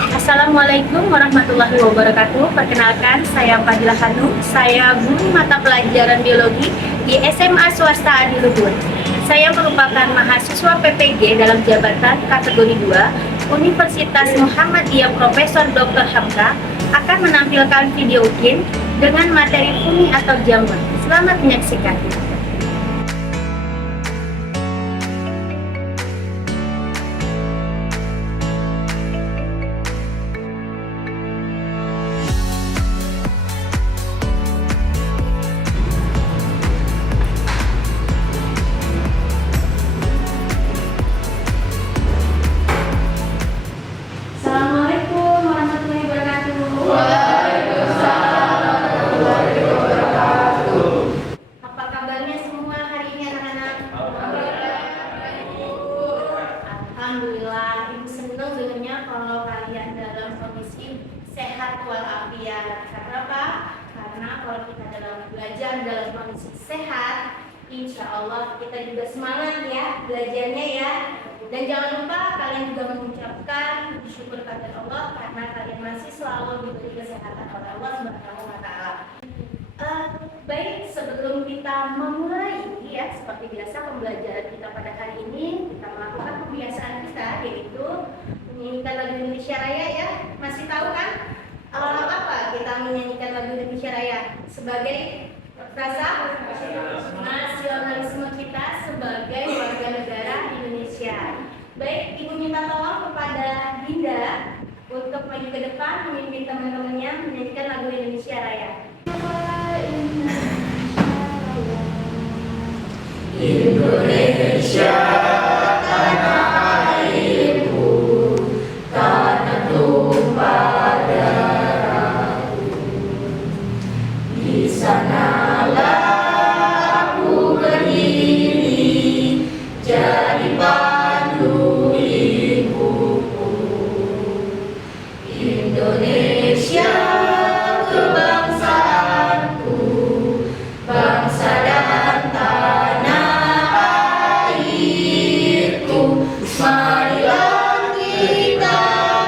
Assalamualaikum warahmatullahi wabarakatuh. Perkenalkan, saya Fadilah Hanum. Saya guru mata pelajaran biologi di SMA Swasta Adi Luhur. Saya merupakan mahasiswa PPG dalam jabatan kategori 2 Universitas Muhammadiyah Profesor Dr. Hamka akan menampilkan video UKIN dengan materi fungi atau jamur. Selamat menyaksikan. Assalamualaikum warahmatullahi wabarakatuh. Apa kabarnya semua hari ini anak-anak? Alhamdulillah, Ibu senang dengarnya kalau kalian dalam kondisi sehat walafiat. Karena apa? Karena kalau kita dalam belajar dalam kondisi sehat, insya Allah kita juga semangat ya belajarnya ya. Dan jangan lupa kalian juga mengucapkan syukur kepada Allah karena kalian masih selalu diberi kesehatan oleh Allah Subhanahu wa Ta'ala. Baik, sebelum kita memulai ya seperti biasa pembelajaran kita pada hari ini, kita melakukan kebiasaan kita yaitu menyanyikan lagu Indonesia Raya ya. Masih tahu kan apa kita menyanyikan lagu Indonesia Raya? Sebagai rasa nasionalisme kita sebagai warga negara Indonesia. Baik, Ibu minta tolong kepada Dinda untuk maju ke depan memimpin teman-temannya menyanyikan lagu Indonesia Raya. Indonesia tanah airku, tanah tumpah darahku. Di sanalah aku berdiri, jadi pandu ibuku. Indonesia kebangsaanku, bangsa dan tanah airku. Marilah kita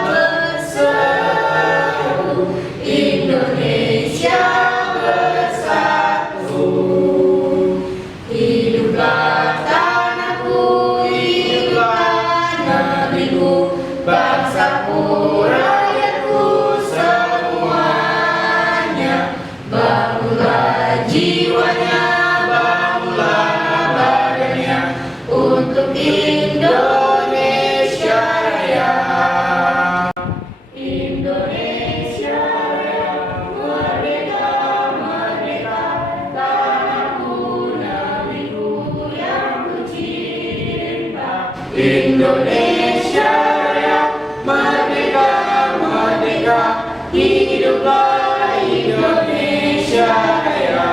berseru, Indonesia bersatu. Hiduplah tanahku, hiduplah negeriku, bangsaku, rakyatku semuanya. Bangunlah jiwanya, bangunlah badannya untuk Indonesia Raya. Indonesia Raya, merdeka, merdeka, tanahku, negeriku yang kucinta. Indonesia Raya, merdeka, merdeka, hiduplah Indonesia Raya.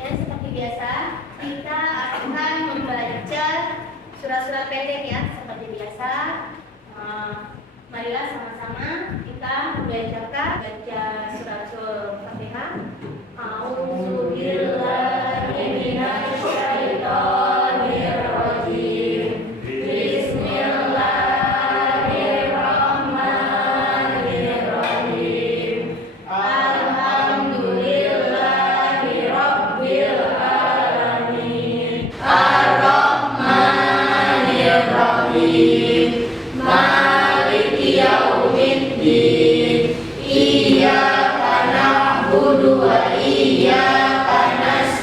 Dan seperti biasa, kita akan membaca surat-surat pendek ya, seperti biasa. Marilah sama-sama kita membacakan surat Al-Fatihah. A'udzubillahi minasyaitonirrajim. Bismillahirrahmanirrahim. Alhamdulillahirabbil alamin. Ar-Rahmanirrahim. Maliki yaumiddin. Iyyaka na'budu wa iyyaka nasta'in.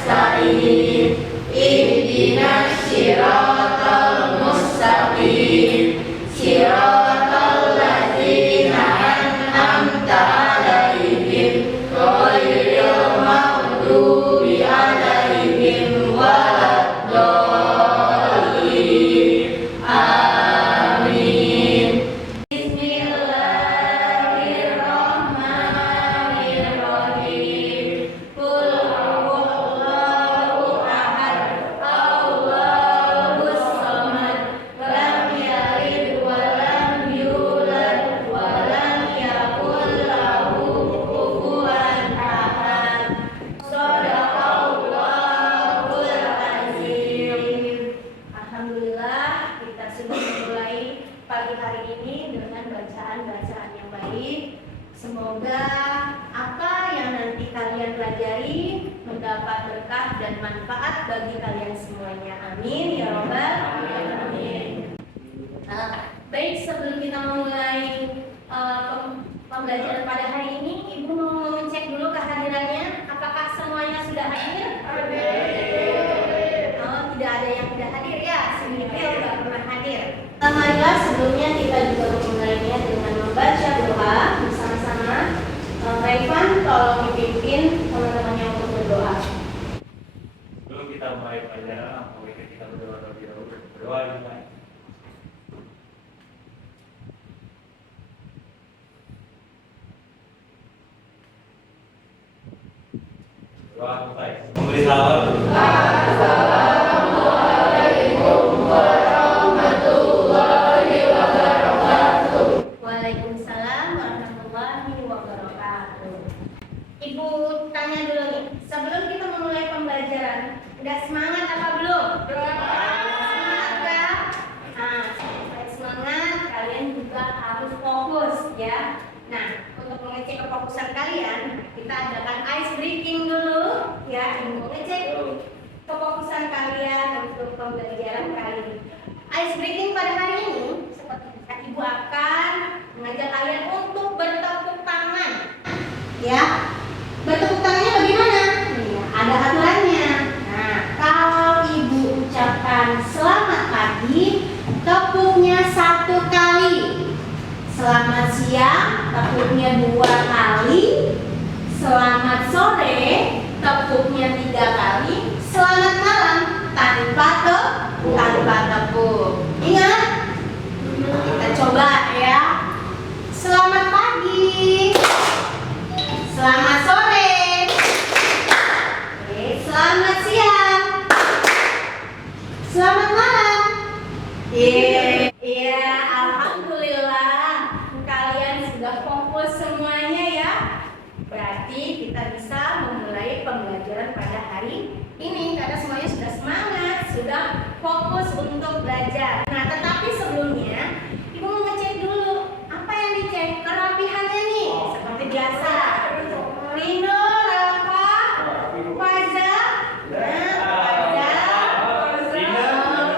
hari ini dengan bacaan-bacaan yang baik. Semoga apa yang nanti kalian pelajari mendapat berkah dan manfaat bagi kalian semuanya. Amin ya Rabbal alamin. Baik, sebelum kita memulai pembelajaran pada hari ini, Ibu mau ngecek dulu kehadirannya. Apakah semuanya sudah hadir? Oh, tidak ada yang tidak hadir ya. Sedikit tidak pernah hadir. Marilah sebelumnya kita juga memulainya dengan membaca doa bersama-sama. Kak Ivan, tolong dipimpin teman-temannya untuk berdoa. Sebelum kita mulai pelajaran, boleh kita berdoa terlebih dahulu. Berdoa dimulai. Doa mulai. Memberi salam. Waalaikumsalam warahmatullahi wabarakatuh. Ibu tanya dulu nih, sebelum kita memulai pembelajaran, udah semangat apa belum? Semangat kan? Nah, supaya semangat, kalian juga harus fokus ya. Nah, untuk mengecek kefokusan kalian, kita adakan ice breaking dulu ya. Ibu ngecek kefokusan kalian untuk pembelajaran kali ini. Ice breaking pada hari ini, seperti biasa, Ibu akan mengajak kalian untuk bertepuk tangan. Ya, bertepuk tangannya bagaimana? Ya, ada aturannya. Nah, kalau Ibu ucapkan selamat pagi, tepuknya 1 kali. Selamat siang, tepuknya 2 kali. Selamat sore, tepuknya 3 kali. Selamat malam, tanpa tepuk. Ingat? Kita coba ya. Selamat pagi. Selamat sore. Oke, selamat siang. Selamat malam. Iya, alhamdulillah kalian sudah fokus semuanya ya. Berarti kita bisa memulai pembelajaran pada hari ini karena semuanya sudah semangat, sudah fokus untuk belajar. Nah, tetapi sebelumnya Ibu mau ngecek dulu apa yang dicek, kerapihannya nih. Seperti biasa. Rino, Rafa, Faza. Nah, Faza.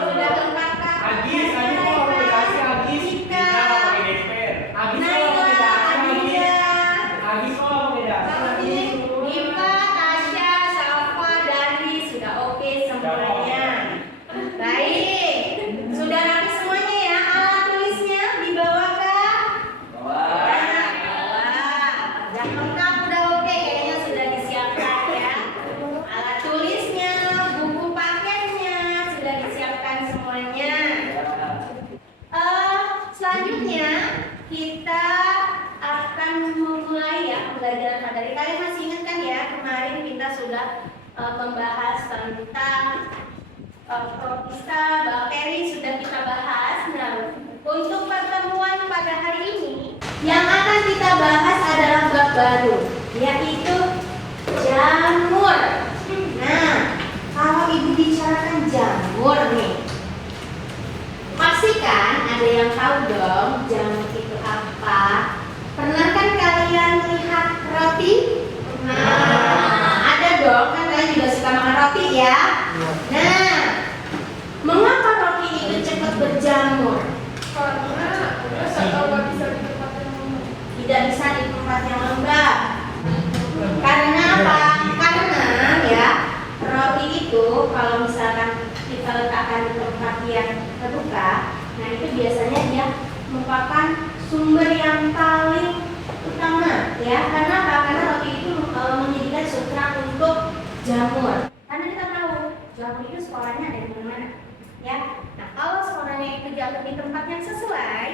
Sudah lengkap Kak? Agis, aplikasi Agis. Cika. Diva, Tasya, Safa, Dani sudah oke semuanya. Baik, sudah rapi semuanya ya. Alat tulisnya dibawakah? Nah, udah lengkap, udah oke, kayaknya sudah disiapkan ya. Alat tulisnya, buku paketnya sudah disiapkan semuanya. Selanjutnya kita akan memulai ya pembelajaran pada hari. Kalian masih ingat kan ya, kemarin kita sudah membahas tentang protista, bakteri sudah kita bahas. Nah, untuk pertemuan pada hari ini yang akan kita bahas adalah bab baru, yaitu jamur. Nah, kalau Ibu bicarakan jamur nih, pastikan ada yang tahu dong jamur itu apa. Pernah kan kalian lihat roti? Nah, ada dong, kan kalian juga suka makan roti ya. Nah, mengapa roti itu cepat berjamur? Tidak bisa di tempat yang lembab. Karena apa? Karena ya, roti itu kalau misalkan kita letakkan di tempat yang terbuka, nah itu biasanya dia merupakan sumber yang paling utama ya. Karena apa? Karena roti itu menjadikan substrat untuk jamur. Karena kita tahu jamur itu sporanya ada di mana ya. Nah, kalau sporanya itu jatuh di tempat yang sesuai,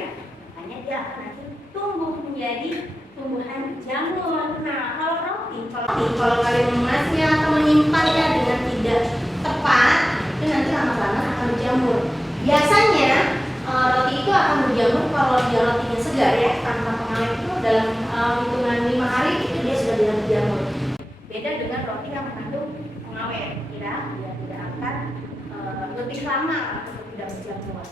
makanya dia akan nanti tumbuh menjadi tumbuhan jamur. Nah, kalau roti, kalau kalian mengemasnya atau menyimpannya dengan tidak tepat, itu nanti lama-lama akan berjamur. Biasanya roti itu akan berjamur kalau dia rotinya segar ya, tanpa pengawet itu dalam hitungan 5 hari itu dia sudah bisa berjamur. Beda dengan roti yang mengandung pengawet, dia tidak akan lebih lama untuk tidak berjamur.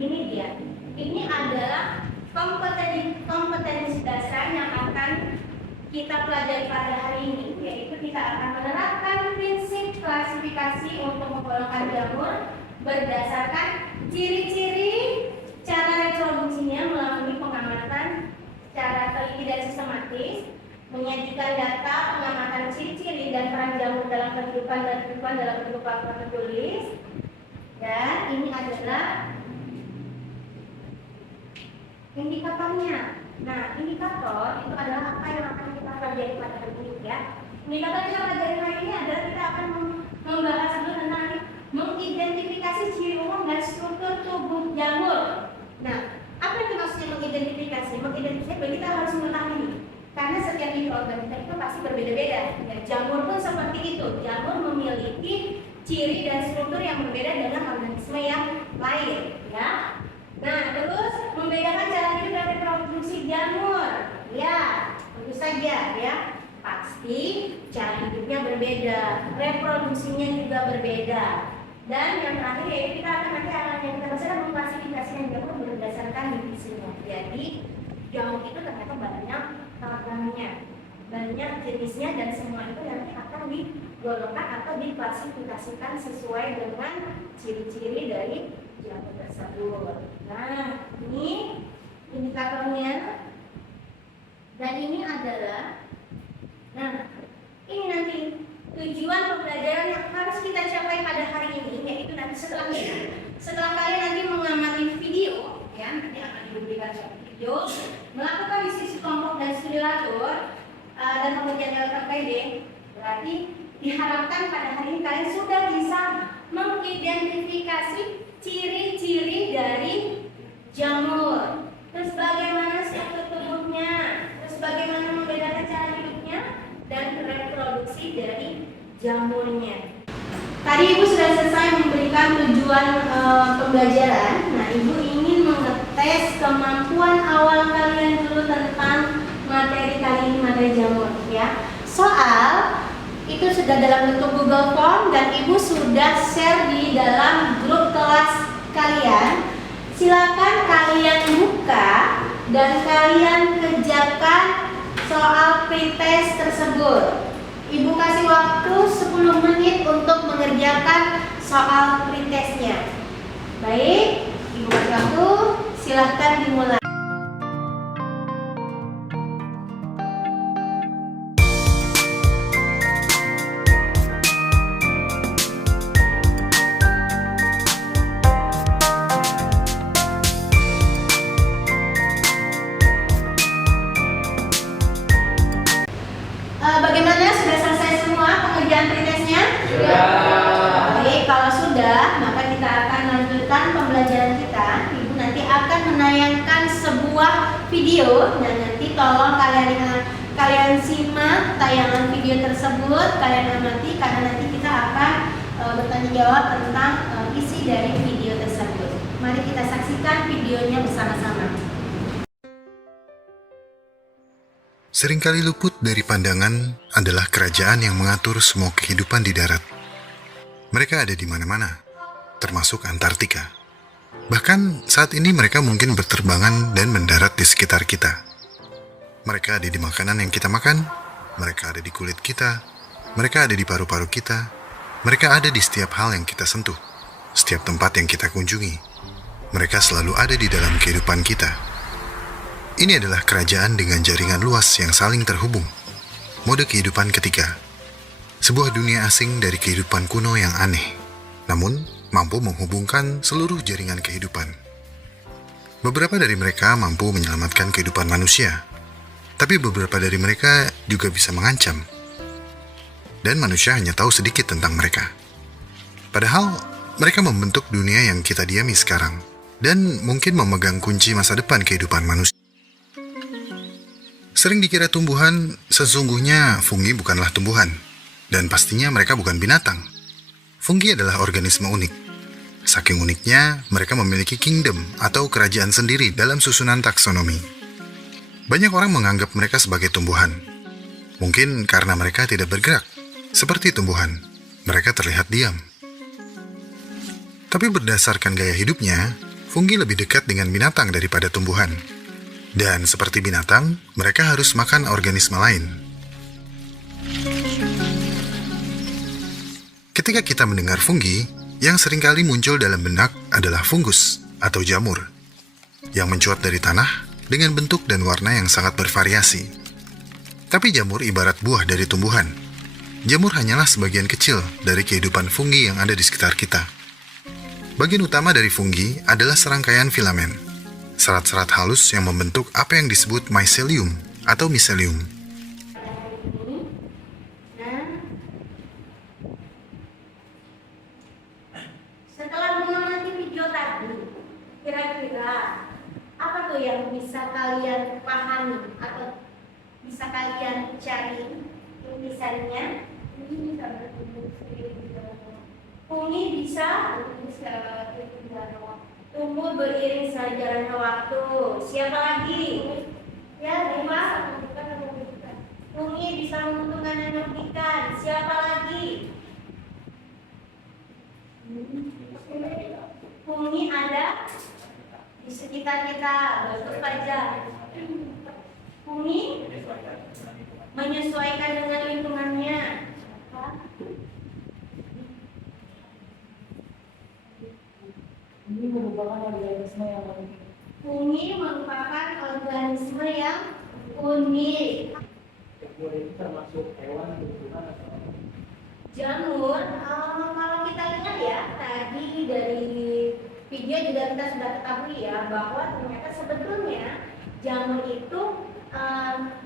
Ini dia. Ini adalah kompetensi dasar yang akan kita pelajari pada hari ini, yaitu kita akan menerapkan prinsip klasifikasi untuk menggolongkan jamur berdasarkan ciri-ciri cara reproduksinya melalui pengamatan secara teliti dan sistematis, menyajikan data pengamatan ciri-ciri dan peran jamur dalam kehidupan dalam bentuk papan tertulis. Dan ini adalah indikatornya. Nah, indikator itu adalah apa yang akan kita pelajari pada hari ini ya. Indikator yang kita pelajari hari ini adalah kita akan membahas dulu tentang mengidentifikasi ciri umum dan struktur tubuh jamur. Nah, apa itu maksudnya mengidentifikasi? Mengidentifikasi kita harus mengetahui, karena setiap mikroorganisme itu pasti berbeda-beda. Ya, jamur pun seperti itu. Jamur memiliki ciri dan struktur yang berbeda dengan organisme yang lain. Ya. Nah, terus membedakan cara hidup dan reproduksi jamur. Ya, tentu saja ya. Pasti cara hidupnya berbeda, reproduksinya juga berbeda. Dan yang terakhir yaitu kita akan yang kita bahas adalah mengklasifikasikan jamur berdasarkan divisinya. Jadi jamur itu ternyata banyak ragamnya, banyak jenisnya, dan semua itu nanti akan digolongkan atau diklasifikasikan sesuai dengan ciri-ciri dari jamur tersebut. Nah, ini indikatornya, dan ini adalah, nah, ini nanti tujuan pembelajaran yang harus kita capai pada hari ini, yaitu nanti setelah kalian nanti mengamati video, ya, nanti akan diberikan suatu video, melakukan diskusi kelompok dan studi latur dan pengerjaan LKPD, berarti diharapkan pada hari ini kalian sudah bisa mengidentifikasi ciri-ciri dari jamur, terus bagaimana struktur tubuhnya, terus bagaimana membedakan cara hidupnya dan reproduksi dari jamurnya. Tadi Ibu sudah selesai memberikan tujuan pembelajaran. Nah, Ibu ingin mengetes kemampuan awal kalian dulu tentang materi kali ini, materi jamur ya. Soal itu sudah dalam bentuk Google Form dan Ibu sudah share di dalam grup kelas kalian. Silakan kalian buka dan kalian kerjakan soal pretest tersebut. Ibu kasih waktu 10 menit untuk mengerjakan soal pretestnya. Baik, Ibu kasih waktu, silakan dimulai. Bagaimana, sudah selesai semua pengerjaan pretestnya? Sudah. Oke, kalau sudah, maka kita akan lanjutkan pembelajaran kita. Ibu nanti akan menayangkan sebuah video dan nanti tolong kalian simak tayangan video tersebut, kalian amati, karena nanti kita akan bertanya jawab tentang isi dari video tersebut. Mari kita saksikan videonya bersama-sama. Seringkali luput dari pandangan adalah kerajaan yang mengatur semua kehidupan di darat. Mereka ada di mana-mana, termasuk Antartika. Bahkan saat ini mereka mungkin berterbangan dan mendarat di sekitar kita. Mereka ada di makanan yang kita makan, mereka ada di kulit kita, mereka ada di paru-paru kita, mereka ada di setiap hal yang kita sentuh, setiap tempat yang kita kunjungi. Mereka selalu ada di dalam kehidupan kita. Ini adalah kerajaan dengan jaringan luas yang saling terhubung. Mode kehidupan ketiga. Sebuah dunia asing dari kehidupan kuno yang aneh, namun mampu menghubungkan seluruh jaringan kehidupan. Beberapa dari mereka mampu menyelamatkan kehidupan manusia, tapi beberapa dari mereka juga bisa mengancam. Dan manusia hanya tahu sedikit tentang mereka. Padahal mereka membentuk dunia yang kita diami sekarang, dan mungkin memegang kunci masa depan kehidupan manusia. Sering dikira tumbuhan, sesungguhnya fungi bukanlah tumbuhan, dan pastinya mereka bukan binatang. Fungi adalah organisme unik. Saking uniknya, mereka memiliki kingdom atau kerajaan sendiri dalam susunan taksonomi. Banyak orang menganggap mereka sebagai tumbuhan. Mungkin karena mereka tidak bergerak, seperti tumbuhan. Mereka terlihat diam. Tapi berdasarkan gaya hidupnya, fungi lebih dekat dengan binatang daripada tumbuhan. Dan seperti binatang, mereka harus makan organisme lain. Ketika kita mendengar fungi, yang seringkali muncul dalam benak adalah fungus atau jamur, yang mencuat dari tanah dengan bentuk dan warna yang sangat bervariasi. Tapi jamur ibarat buah dari tumbuhan. Jamur hanyalah sebagian kecil dari kehidupan fungi yang ada di sekitar kita. Bagian utama dari fungi adalah serangkaian filamen, serat-serat halus yang membentuk apa yang disebut mycelium atau miselium. Setelah menonton video tadi, kira-kira apa tuh yang bisa kalian pahami atau bisa kalian cari tulisannya? Ini bisa bertumbuh fungi bisa tumbuh beriring sejalannya waktu. Siapa lagi? Ya, lima. Fungi bisa menguntungkan dan merugikan. Siapa lagi? Fungi ada di sekitar kita. Betul saja. Fungi menyesuaikan dengan lingkungannya. Ini merupakan organisme yang unik. Fungi merupakan organisme yang unik. Jamur itu termasuk hewan bentukan atau Jamur, kalau kita lihat ya, tadi dari video juga kita sudah ketahui ya bahwa ternyata sebetulnya jamur itu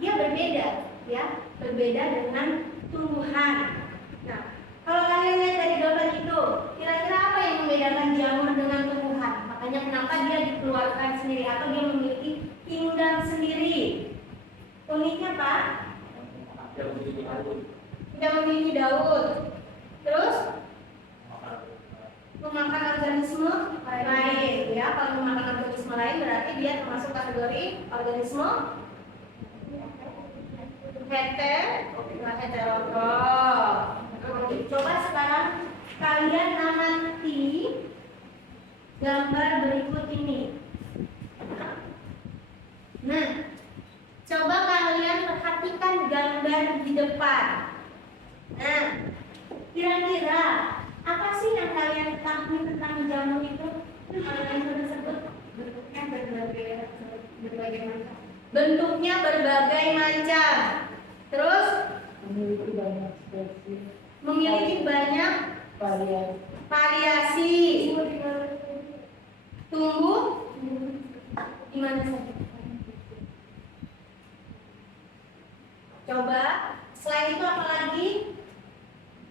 dia berbeda ya, berbeda dengan tumbuhan. Nah, kalau kalian lihat dari gambar itu, kira-kira apa yang membedakan jamur dengan tumbuhan? Makanya kenapa dia dikeluarkan sendiri atau dia memiliki pinggang sendiri? Uniknya Pak? Tidak memiliki daun. Terus memakan organisme lain ya. Kalau memakan organisme lain berarti dia termasuk kategori organisme heterotrof. Coba sekarang kalian amati gambar berikut ini. Nah, coba kalian perhatikan gambar di depan. Nah, kira-kira apa sih yang kalian ketahui tentang jamur itu? Yang tersebut bentuknya berbagai macam. Bentuknya berbagai macam. Terus memiliki banyak spesies, memiliki banyak variasi. Tumbuh di mana saja? Coba selain itu apa lagi?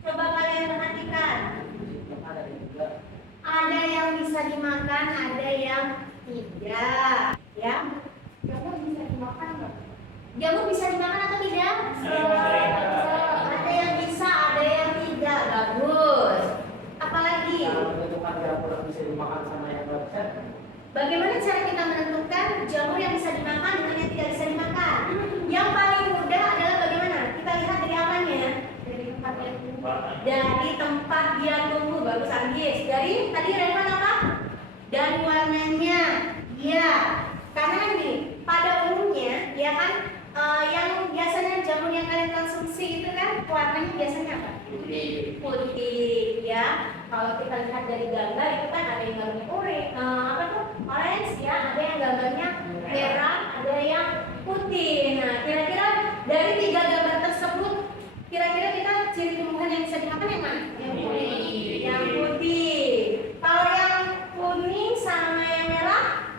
Coba kalian perhatikan. Ada yang bisa dimakan, ada yang tidak. Ya, jamur bisa dimakan nggak? Jamur bisa dimakan atau tidak? Ada yang bisa, ada yang tidak. Bagus. Apalagi? menentukan jamur yang bisa dimakan sama yang nggak bisa. Bagaimana cara kita menentukan jamur yang bisa dimakan dengan yang tidak bisa dimakan? Yang paling mudah adalah bagaimana? Kita lihat dari apanya? Dari tempat dia tumbuh. Dari tempat dia tumbuh. Bagus Anggis. Dari tadi Revan apa? Dari warnanya. Iya. Karena kan gini, pada umumnya ya kan yang biasanya jamur yang kalian konsumsi itu kan warnanya biasanya apa? Putih. Putih ya. Kalau kita lihat dari gambar itu kan ada yang gambarnya orange ya, ada yang gambarnya merah, ada yang putih. Nah, kira-kira dari tiga gambar tersebut, kira-kira kita ciri tumbuhan yang bisa dimakan yang mana? Yang putih. Yang putih. Kalau yang kuning sama yang merah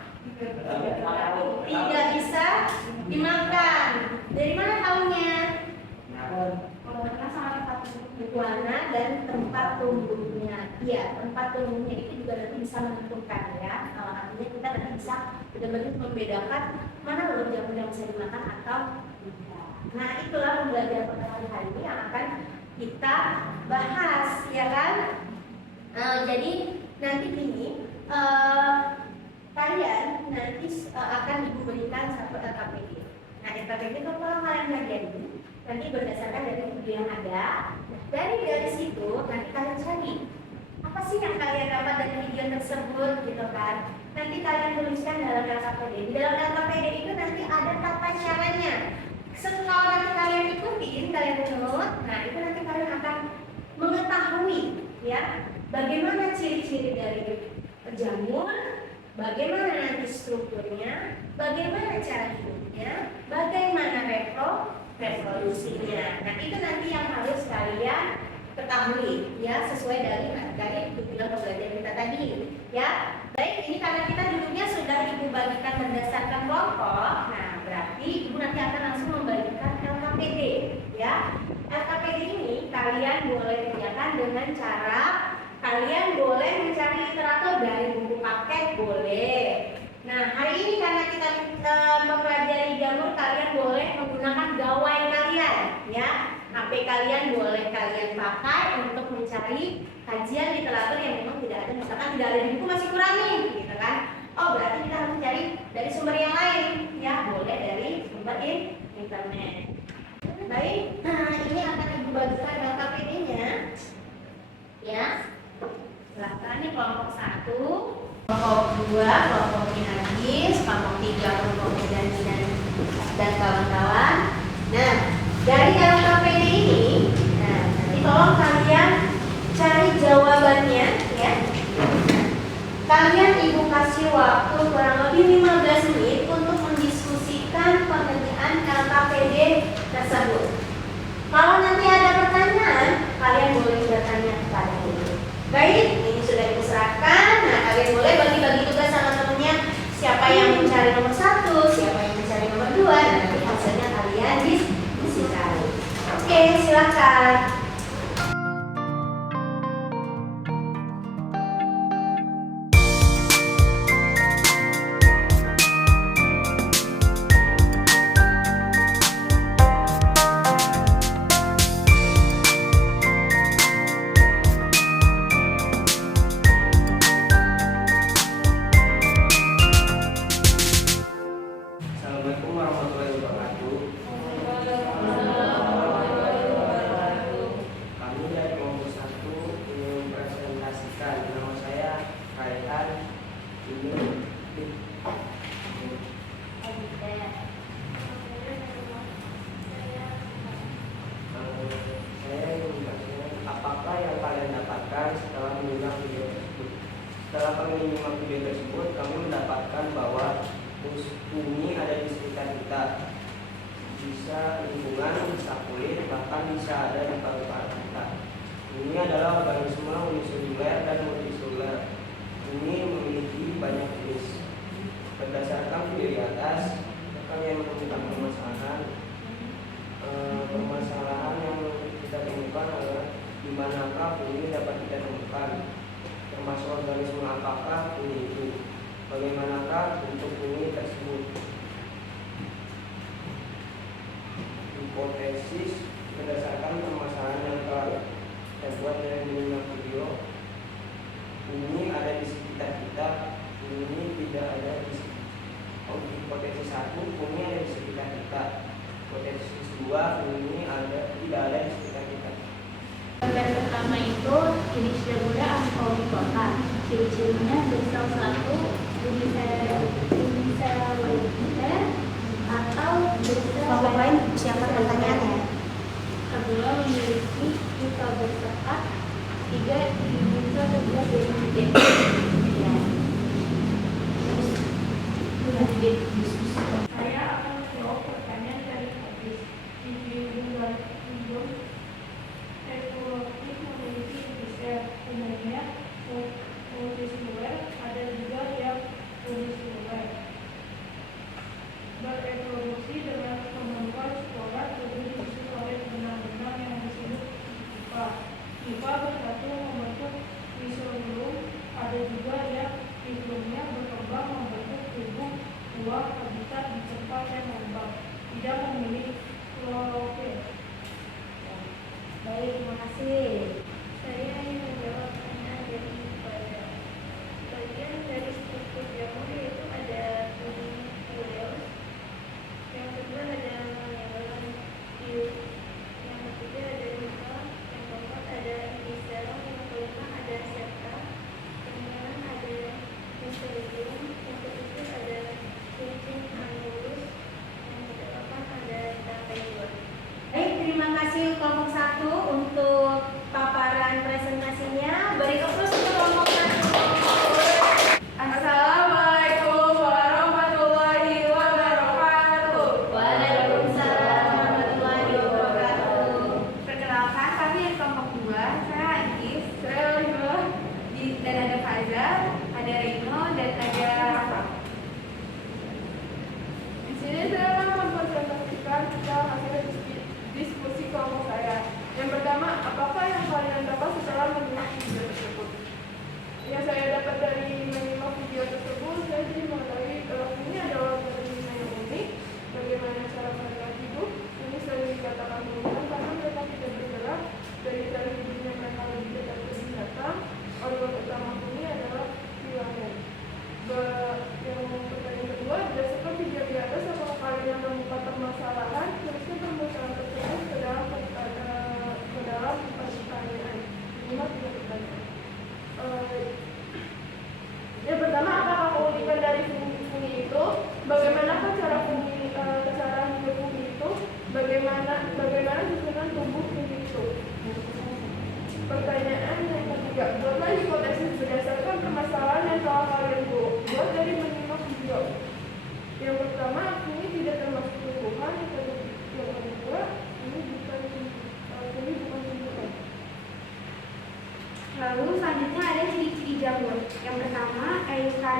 tidak bisa dimakan. Dari mana tahunya? Warna dan tempat tumbuhnya. Iya, tempat tumbuhnya itu juga nanti bisa menentukan ya. Artinya kita nanti bisa benar-benar membedakan mana loh jamur yang bisa dimakan atau tidak. Nah, itulah pembelajaran pada hari ini yang akan kita bahas, ya kan? Jadi nanti ini kalian nanti akan diberikan satu LKPD. Nah, LKPD itu kalau kalian pelajari nanti berdasarkan dari video yang ada. Dari situ nanti kalian cari apa sih yang kalian dapat dari video tersebut. tersebut gitu kan. Nanti kalian tuliskan dalam LKPD. Di dalam LKPD itu nanti ada tata caranya. Kalau nanti kalian ikutin, kalian menurut, nah itu nanti kalian akan mengetahui ya bagaimana ciri-ciri dari jamur, bagaimana nanti strukturnya, bagaimana cara hidupnya, bagaimana reproduksinya. Nah itu nanti yang harus kalian ketahui ya, sesuai dari tujuan pembelajaran kita tadi ya. Baik, ini karena kita duduknya sudah ibu bagikan berdasarkan kelompok. Nah berarti ibu nanti akan langsung membagikan LKPD ya. LKPD ini kalian boleh kerjakan dengan cara kalian boleh mencari literatur dari buku paket, boleh. Nah hari ini karena kita mempelajari jamur, kalian boleh menggunakan gawai kalian ya. HP kalian boleh kalian pakai untuk mencari kajian literatur yang memang tidak ada, misalkan tidak ada di buku, masih kurang nih gitu kan. Oh berarti kita harus mencari dari sumber yang lain ya, boleh dari sumber internet. Baik, nah ini akan ibu bagikan LKPD-nya ya. Silahkan nih kelompok 1, kelompok 2, kelompok Minagis, kelompok 3, kelompok Medani dan kawan-kawan. Nah dari LKPD ini, nah nanti tolong kalian cari jawabannya ya. Kalian ibu kasih waktu kurang lebih 15 menit untuk mendiskusikan pengerjaan LKPD tersebut. Kalau nanti ada pertanyaan, kalian boleh bertanya kepada ibu. Baik, ini sudah ibu serahkan. Nah kalian boleh bagi-bagi tugas sama temennya. Siapa yang mencari nomor 1, siapa yang mencari nomor 2. Nah nanti hasilnya kalian diskusikan. Oke, silakan. Assalamualaikum warahmatullahi wabarakatuh. Kami dari kelompok 1 ingin mempresentasikan. Nama saya Raihan. Saya ingin menjelaskan apakah yang kalian dapatkan setelah menyimak video tersebut. Setelah kami menyimak video tersebut, kami mendapatkan bahwa bumi ada di sekitar kita, bisa lingkungan, bisa kulit, bahkan bisa ada di paru-paru kita. Bumi adalah organisme uniseluler dan multiseluler. Bumi memiliki banyak jenis. Berdasarkan video di atas, kami menemukan permasalahan yang kita temukan adalah di manakah bumi dapat kita temukan, termasuk organisme apakah bumi itu. Bagaimanakah bentuk bumi tersebut? Hipotesis berdasarkan permasalahan yang telah terbuat dari menyimak video. Bumi ada di sekitar kita, bumi tidak ada di sekitar. Hipotesis 1, bumi ada di sekitar kita. Hipotesis 2, bumi tidak ada di sekitar kita. Yang pertama itu jenis jamurnya Amphibola. Ciri-cirinya bersel 1 uniseluler atau kelompok lain. Siapa pertanyaannya? Kedua memiliki juta bersekat, 3 bisa terbuat dari bibit. Saya akan menjawab pertanyaan dari hadis. Reproduktif memiliki bisa umumnya multiseluler, ada juga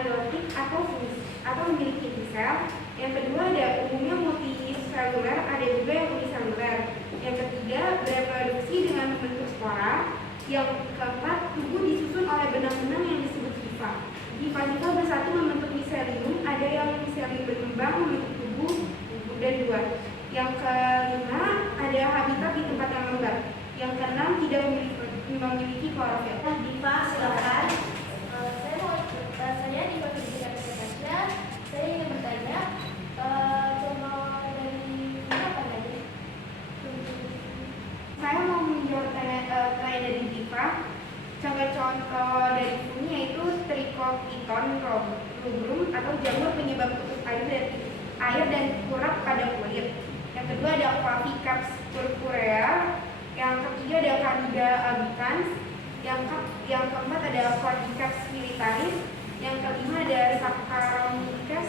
prokaryotik atau memiliki sel. Yang kedua ada umumnya multiseluler, ada juga yang uniseluler. Yang ketiga bereproduksi dengan membentuk spora. Yang keempat tubuh disusun oleh benang-benang yang disebut hifa. Hifa bersatu membentuk miselium, ada yang miselium berkembang membentuk tubuh dan buah. Yang kelima ada habitat di tempat yang lembab. Yang keenam tidak memiliki klorofil. Diva, silakan. Saya Diva Fitria Natasha. Saya ingin bertanya, contoh dari apa tadi? Saya mau menjawab pertanyaan dari Diva. Contoh-contoh dari fungi yaitu Trichotiton rubrum atau jamur penyebab putus air dan kurap pada kulit. Yang kedua ada Clavicaps purpurea. Yang ketiga ada Candida albicans. Yang keempat ada Clavicaps militaris. Yang kelima ada Saccharomyces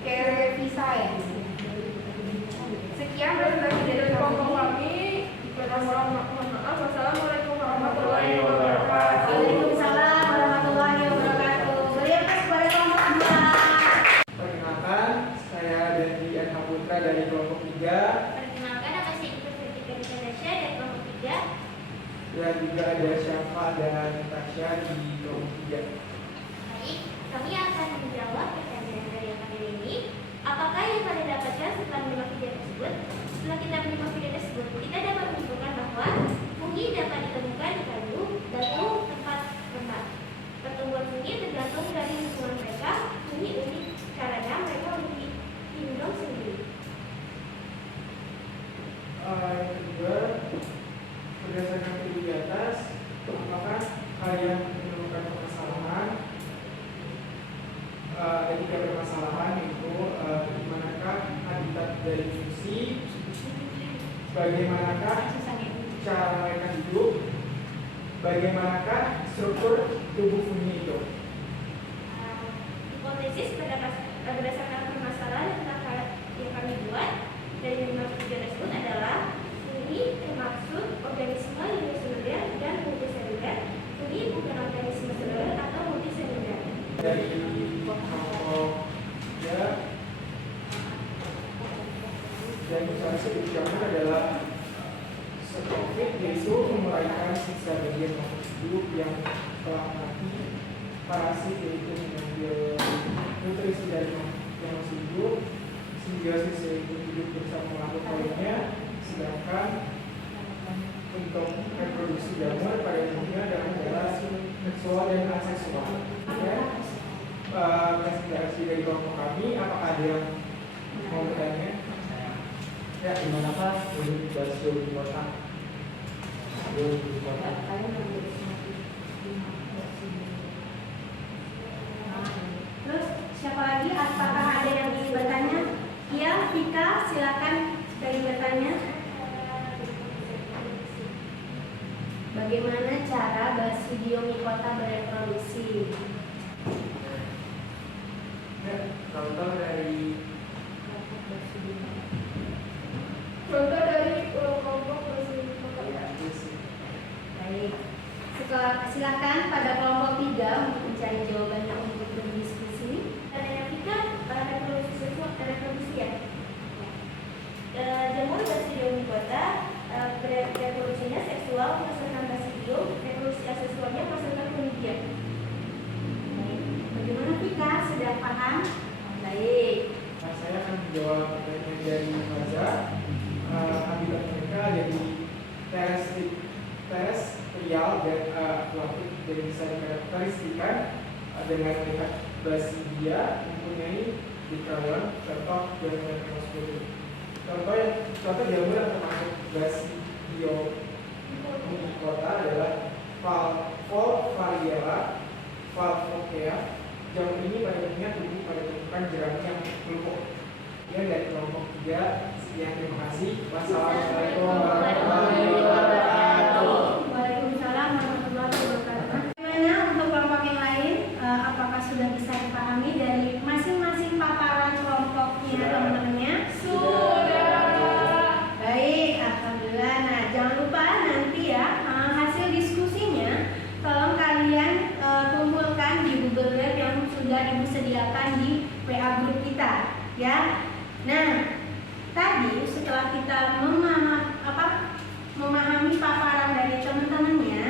cerevisiae. Sekian presentasi dari kelompok kami. Wassalamualaikum warahmatullahi wabarakatuh. Waalaikumsalam warahmatullahi wabarakatuh. Berikan kepada kelompok kedua. Perkenalkan, saya Dendi NH Putra dari kelompok 3. Perkenalkan, nama saya Diva Fitria Natasha dari kelompok 3. Dan juga ada Syafa dan Tasya di kelompok 3. Baik, kami akan menjawab pertanyaan dari yang hadir ini. Apakah yang kalian dapatkan setelah menyimak video tersebut? Setelah kita menyimak video tersebut, kita dapat menyimpulkan bahwa fungi dapat ditemukan di kayu, batu, tempat. Pertumbuhan fungi tergantung dari lingkungan mereka. Fungi unik caranya mereka memiliki indung sendiri. Yang kedua, berdasarkan video di atas, apakah kalian menemukan permasalahan? Ada 3 permasalahan, yaitu di manakah habitat dari fungsi, bagaimanakah cara mereka hidup, bagaimanakah struktur tubuh fungi itu. Hipotesis berdasarkan permasalahan yang kami buat dari menyimak video tersebut adalah fungi termaksud organisme uniseluler dan multiseluler. Fungi bukan organisme seluler atau multiseluler. Dari kelompok 3, dan misalnya yang adalah sekrofit, yaitu menguraikan sisa bagian makhluk hidup yang telah mati. Parasit yaitu mengambil nutrisi dari yang masih hidup. Simbiosis yaitu hidup bersama makhluk lainnya. Sedangkan untuk reproduksi jamur pada umumnya dalam cara seksual dan aseksual. Presentasi dari kelompok kami, apakah ada yang mau bertanya? Ya, dimanakah unit basio di kota? Di kota. Terus siapa lagi? Apakah ada yang ingin bertanya? Iya, Vika, silakan sekali bertanya. Bagaimana cara Basidiomycota bereproduksi? Ya, contoh dari kelompok Basidiomycota. Baik. Silakan pada kelompok 3 untuk mencari jawabannya untuk berdiskusi. Pertanyaan Vika, reproduksi ya? Jamur Basidiomycota reproduksinya seksual menghasilkan basidium, reproduksi aseksualnya menghasilkan chlamydia. Baik. Bagaimana Vika? Sudah paham? Baik. saya akan menjawab pertanyaan dari Faza. Habitat mereka ada di terestrial dan aquatik, dan bisa dikarakteristikan dengan melihat basidia mempunyai dikalion, contoh dan mikroskopik. Contoh jamur yang termasuk Basidiomycota adalah Variella, Valvokea. Jamur ini pada umumnya tumbuh pada tumpukan jerami yang melumpuh. Ya, dari kelompok 3. Sekian, terima kasih. Wassalamualaikum warahmatullahi wabarakatuh. Waalaikumsalam warahmatullahi wabarakatuh. Bagaimana untuk kelompok yang lain? Apakah sudah bisa dipahami dari masing-masing paparan kelompoknya teman-temannya? Sudah. Baik, alhamdulillah. Nah, jangan lupa nanti ya hasil diskusinya tolong kalian kumpulkan di Google Drive yang sudah disediakan di WA grup kita, ya. Nah, tadi setelah kita memahami paparan dari teman-temannya,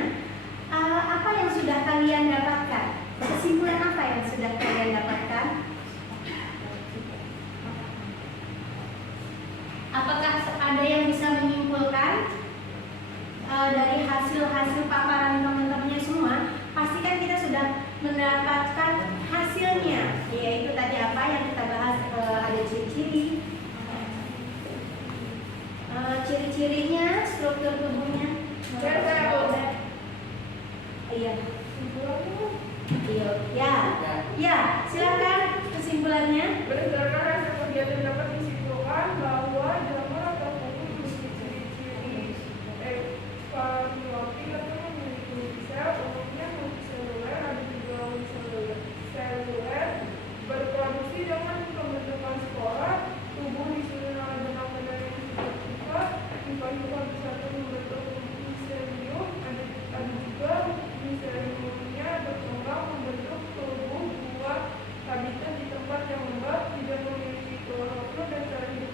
apa yang sudah kalian dapatkan? Kesimpulan apa yang sudah kalian dapatkan? Apakah ada yang bisa menyimpulkan dari hasil-hasil paparan teman-temannya semua? Pastikan kita sudah mendapatkan hasilnya, yaitu tadi apa yang kita bahas, ada ciri-ciri, ciri-cirinya, struktur tubuhnya. Iya. Ya, silakan kesimpulannya. Berdasarkan hasil kegiatan dapat disimpulkan bahwa jamur atau kuku memiliki ciri-ciri eukariotik atau memiliki sel, umumnya multiseluler, ada juga uniseluler, berproduksi dengan pembentukan spora, tubuh disusun oleh benang-benang yang disebut hifa. Hifa bersatu membentuk miselium, ada juga miseliumnya berkembang membentuk tubuh buah habitat di tempat yang lembab, tidak memiliki klorofil dan cara hidup.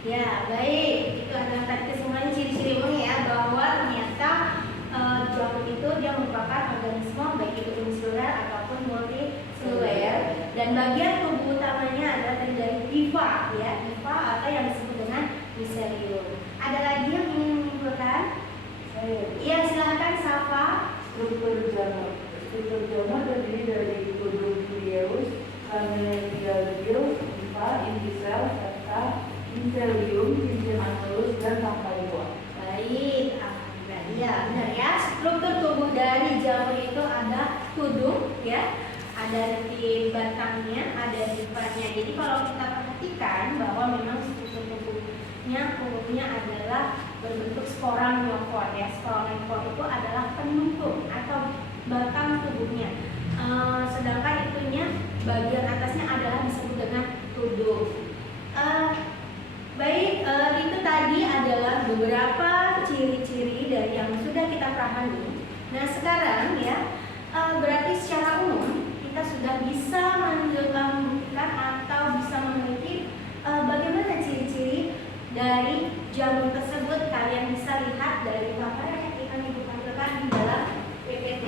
Ya, baik. Itu adalah tadi kesimpulan ciri-ciri umumnya ya, bahwa ternyata jamur itu dia merupakan organisme baik itu uniseluler ataupun multiseluler, dan bagian tubuh utamanya adalah terdiri dari hifa, ya, hifa atau yang disebut dengan miselium. Ada lagi yang ingin menyimpulkan? Iya, silakan Safa. Struktur jamur terdiri dari tubuh Camellialis, hifa, intisel, serta miselium, cincin annulus, dan tangkai buah. Baik, ya benar ya. Struktur tubuh dari jamur itu ada tudung, ya, ada di batangnya, ada di hifanya. Jadi kalau kita perhatikan bahwa memang struktur tubuhnya adalah berbentuk sporangiofor, ya. Sporangiofor itu adalah penutup atau batang tubuhnya. Sedangkan itunya bagian atasnya adalah disebut dengan tudung. Baik, itu tadi adalah beberapa ciri-ciri dari yang sudah kita pahami. Nah, sekarang ya, berarti secara umum kita sudah bisa membuktikan atau bisa memiliki bagaimana ciri-ciri dari jamur tersebut. Kalian bisa lihat dari paparan yang kami tampilkan di dalam PPT.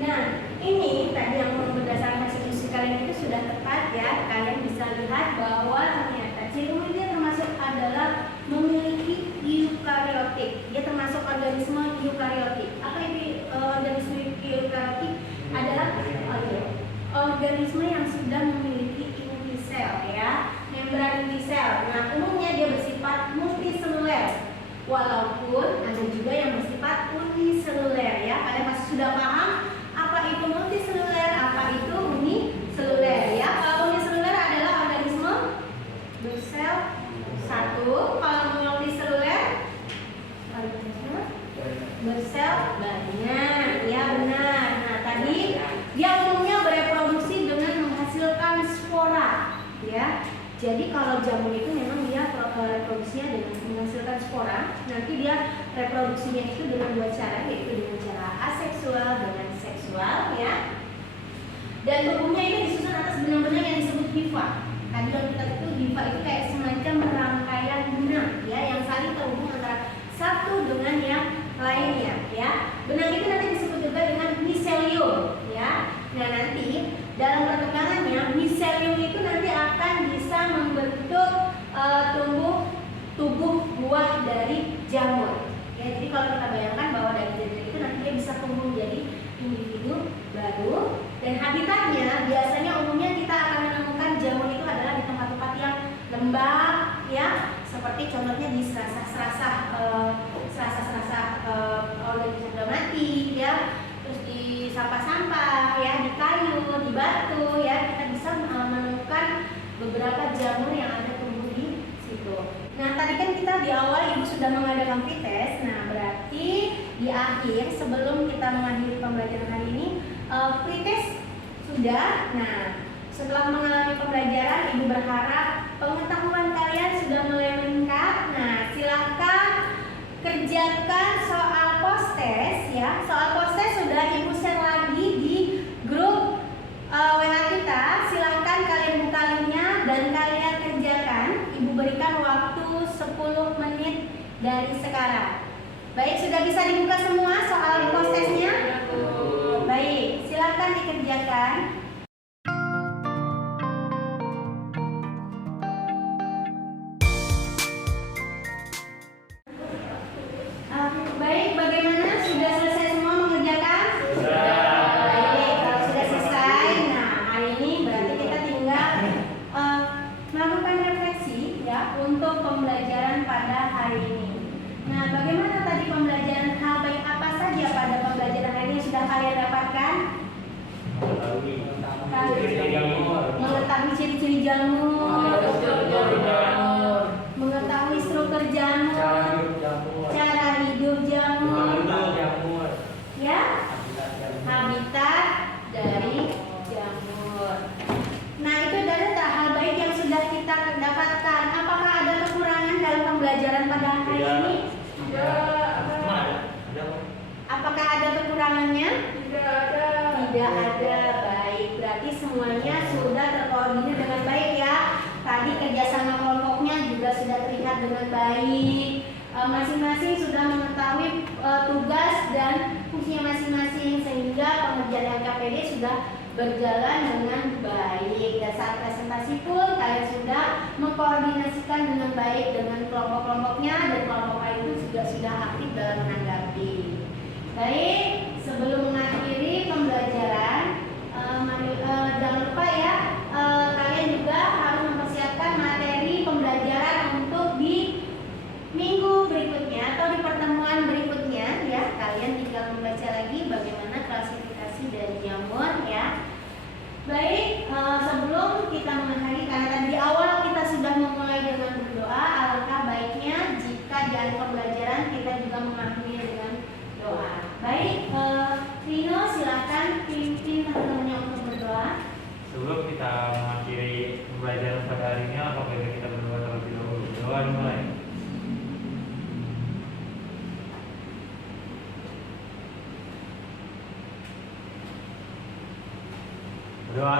Nah, ini tadi yang berdasarkan hasil diskusi kalian itu sudah tepat ya. Kalian bisa lihat bahwa ternyata ciri umumnya termasuk adalah memiliki eukariotik. Dia termasuk organisme eukariotik. Apa itu organisme eukariotik? Adalah organisme yang sudah memiliki inti sel, ya, membran inti sel. Nah, umumnya dia bersifat multiseluler. Walaupun ada juga yang bersifat uniseluler, ya. Kalian masih sudah paham apa itu multiseluler, apa itu uniseluler, ya. Kalau uniseluler adalah organisme bersel satu, kalau multiseluler organisme bersel banyak, ya benar. Nah, tadi dia umumnya bereproduksi dengan menghasilkan spora, ya. Jadi kalau jamur itu memang dia reproduksinya dengan menghasilkan spora. Nanti dia reproduksinya itu dengan dua cara, yaitu dengan cara aseksual dengan seksual, ya. Dan tubuhnya ini disusun atas benang-benang yang disebut hifa. Tadi yang kita itu hifa itu kayak semacam rangkaian benang, ya, yang saling terhubung antara satu dengan yang lainnya, ya. Benang itu nanti disebut juga dengan miselium, ya. Nah, nanti dalam perkembangannya miselium itu nanti akan bisa membentuk tubuh buah dari jamur. Ya, jadi kalau kita bayangkan bahwa dari jamur itu nanti dia bisa tumbuh menjadi individu baru, dan habitatnya biasanya umumnya kita akan menemukan jamur itu adalah di tempat-tempat yang lembab, ya, seperti contohnya di serasah-serasah organisme mati, ya, terus di sampah-sampah, ya, di kayu, di batu, ya, kita bisa menemukan beberapa jamur yang ada tumbuh di situ. Nah, tadi kan kita di awal Ibu sudah mengadakan pretest. Nah, berarti di akhir sebelum kita mengakhiri pembelajaran hari ini, pretest sudah. Nah, setelah mengalami pembelajaran, Ibu berharap pengetahuan kalian sudah mulai meningkat. Nah, silakan kerjakan soal post-test ya. Soal post-test sudah Ibu share lagi di grup WA kita. Silakan kalian buka linknya dan kalian kerjakan. Ibu berikan waktu 10 menit dari sekarang. Baik, sudah bisa dibuka semua soal post-testnya? Baik, silakan dikerjakan. Baik, bagaimana? Sudah selesai semua mengerjakan? Baik, kalau sudah selesai, nah hari ini berarti kita tinggal melakukan refleksi ya untuk pembelajaran pada hari ini. Nah, bagaimana tadi pembelajaran, hal baik apa saja pada pembelajaran hari ini sudah kalian dapatkan? Mengetahui ciri-ciri jamur, mengetahui struktur jamur, cara hidup jamur, ya, habitat dari jamur. Nah, itu adalah hal baik yang sudah kita dapatkan. Apakah ada kekurangan dalam pembelajaran pada hari ini? Apakah ada kekurangannya? Tidak ada. Baik, berarti semuanya sudah terkoordinir dengan baik ya. Tadi kerjasama kelompoknya juga sudah terlihat dengan baik. Masing-masing sudah mengetahui tugas dan fungsinya masing-masing, sehingga pengerjaan LKPD sudah berjalan dengan baik. Dan saat presentasi pun kalian sudah mengkoordinasikan dengan baik dengan kelompok-kelompoknya, dan kelompok lain itu juga sudah aktif dalam menanggapi. Baik, sebelum mengakhiri pembelajaran, jangan lupa ya, kalian juga harus mempersiapkan materi pembelajaran untuk di minggu berikutnya atau di pertemuan berikutnya ya. Kalian tinggal membaca lagi bagaimana klasifikasi dari jamur ya. Baik, sebelum kita mengakhiri, karena tadi di awal kita sudah memulai dengan berdoa, alangkah baiknya jika di akhir pembelajaran kita juga mengakhiri dengan doa. Baik, Rino silakan pimpin teman-temannya untuk berdoa. Sebelum kita mengakhiri pembelajaran pada hari ini, apakah kita berdoa terlebih dahulu? Doa dimulai. Berdoa